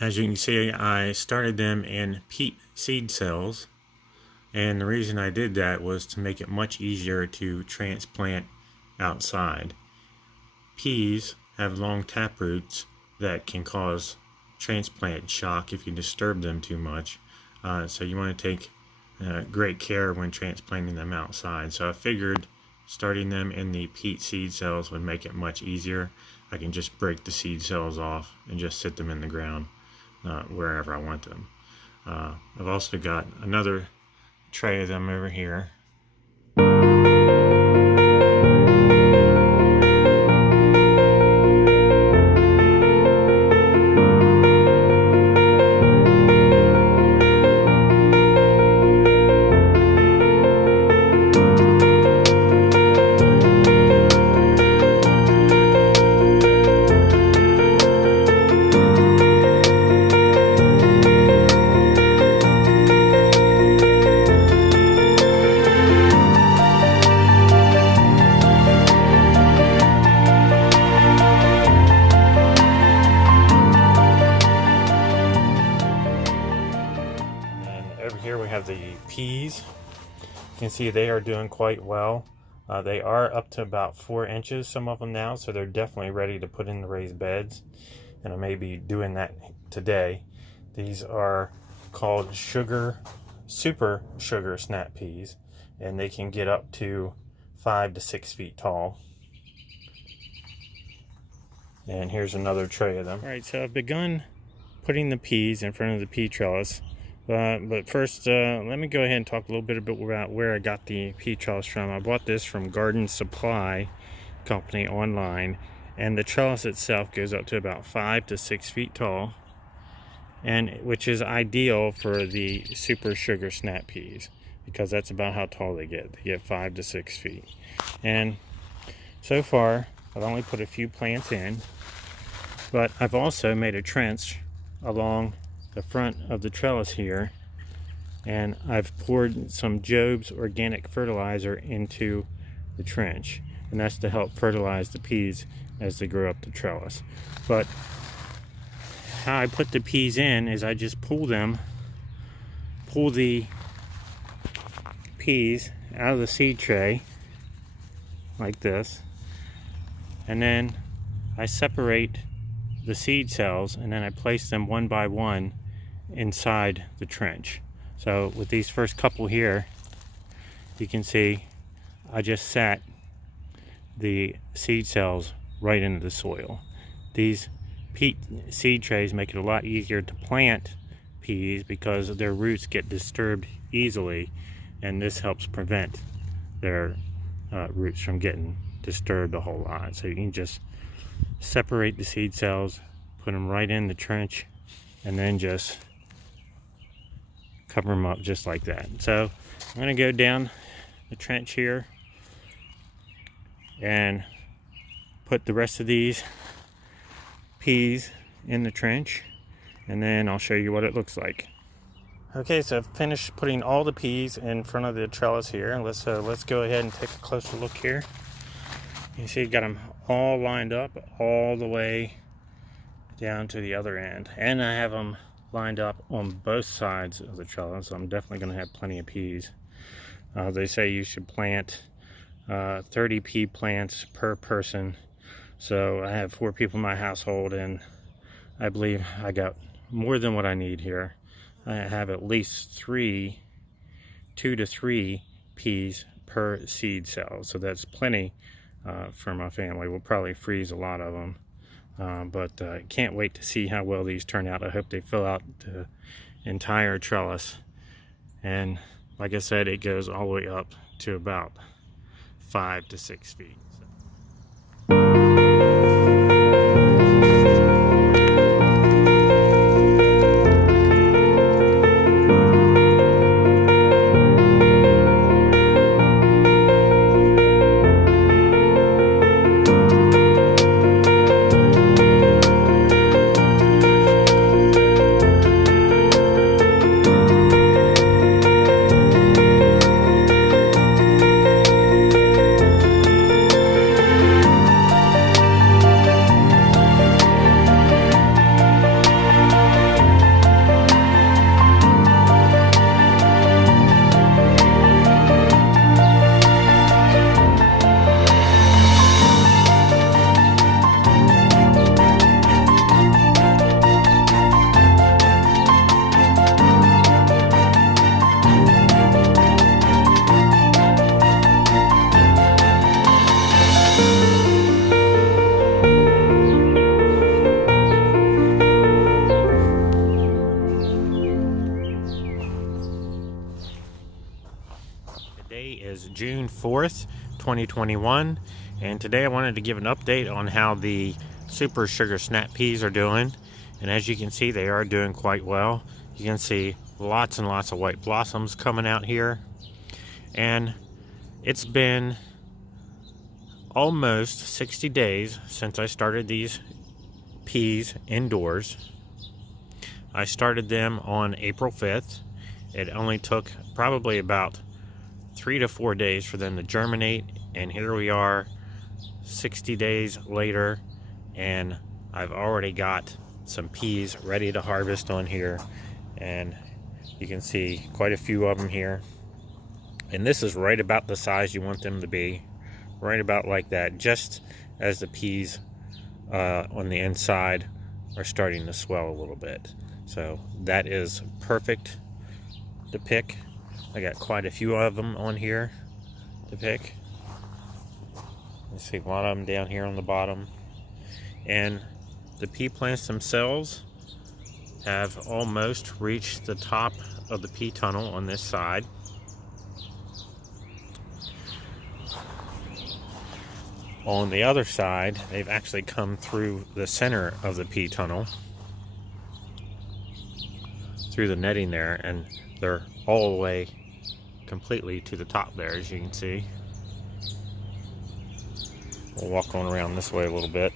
As you can see, I started them in peat seed cells, and the reason I did that was to make it much easier to transplant outside. Peas have long taproots that can cause transplant shock if you disturb them too much, so you want to take great care when transplanting them outside. So I figured starting them in the peat seed cells would make it much easier. I can just break the seed cells off and just sit them in the ground wherever I want them. I've also got another tray of them over here. Over here we have the peas. You can see they are doing quite well. They are up to about 4 inches, some of them now, so they're definitely ready to put in the raised beds, and I may be doing that today. These are called super sugar snap peas, and they can get up to 5 to 6 feet tall. And here's another tray of them. All right, so I've begun putting the peas in front of the pea trellis. But first, let me go ahead and talk a little bit about where I got the pea trellis from. I bought this from Garden Supply Company online, and the trellis itself goes up to about 5 to 6 feet tall, and which is ideal for the super sugar snap peas because that's about how tall they get. They get 5 to 6 feet. And so far, I've only put a few plants in, but I've also made a trench along the front of the trellis here, and I've poured some Job's organic fertilizer into the trench, and that's to help fertilize the peas as they grow up the trellis. But how I put the peas in is I just pull the peas out of the seed tray like this, and then I separate the seed cells, and then I place them one by one inside the trench. So with these first couple here, you can see I just sat the seed cells right into the soil. These peat seed trays make it a lot easier to plant peas because their roots get disturbed easily, and this helps prevent their roots from getting disturbed a whole lot. So you can just separate the seed cells, put them right in the trench, and then just cover them up just like that. So I'm going to go down the trench here and put the rest of these peas in the trench, and then I'll show you what it looks like. Okay, so I've finished putting all the peas in front of the trellis here, and let's go ahead and take a closer look here. You see, got them all lined up all the way down to the other end, and I have them lined up on both sides of the trellis, so I'm definitely going to have plenty of peas. They say you should plant 30 pea plants per person, so I have 4 people in my household, and I believe I got more than what I need here. I have at least 2 to 3 peas per seed cell, so that's plenty for my family. We'll probably freeze a lot of them. But can't wait to see how well these turn out. I hope they fill out the entire trellis, and like I said, it goes all the way up to about 5 to 6 feet. June 4th, 2021, and today I wanted to give an update on how the Super Sugar Snap peas are doing. And as you can see, they are doing quite well. You can see lots and lots of white blossoms coming out here, and it's been almost 60 days since I started these peas indoors. I started them on April 5th. It only took probably about 3 to 4 days for them to germinate, and here we are 60 days later, and I've already got some peas ready to harvest on here, and you can see quite a few of them here. And this is right about the size you want them to be, right about like that, just as the peas on the inside are starting to swell a little bit. So that is perfect to pick. I got quite a few of them on here to pick. You see a lot of them down here on the bottom. And the pea plants themselves have almost reached the top of the pea tunnel on this side. On the other side, they've actually come through the center of the pea tunnel, through the netting there, and they're all the way completely to the top there, as you can see. We'll walk on around this way a little bit.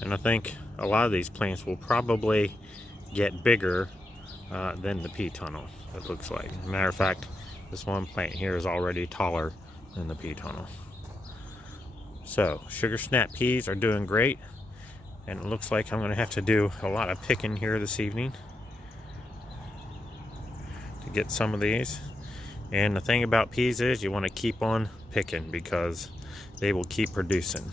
And I think a lot of these plants will probably get bigger than the pea tunnel, it looks like. As a matter of fact, this one plant here is already taller than the pea tunnel. So, Sugar Snap peas are doing great, and it looks like I'm going to have to do a lot of picking here this evening to get some of these. And the thing about peas is you want to keep on picking because they will keep producing.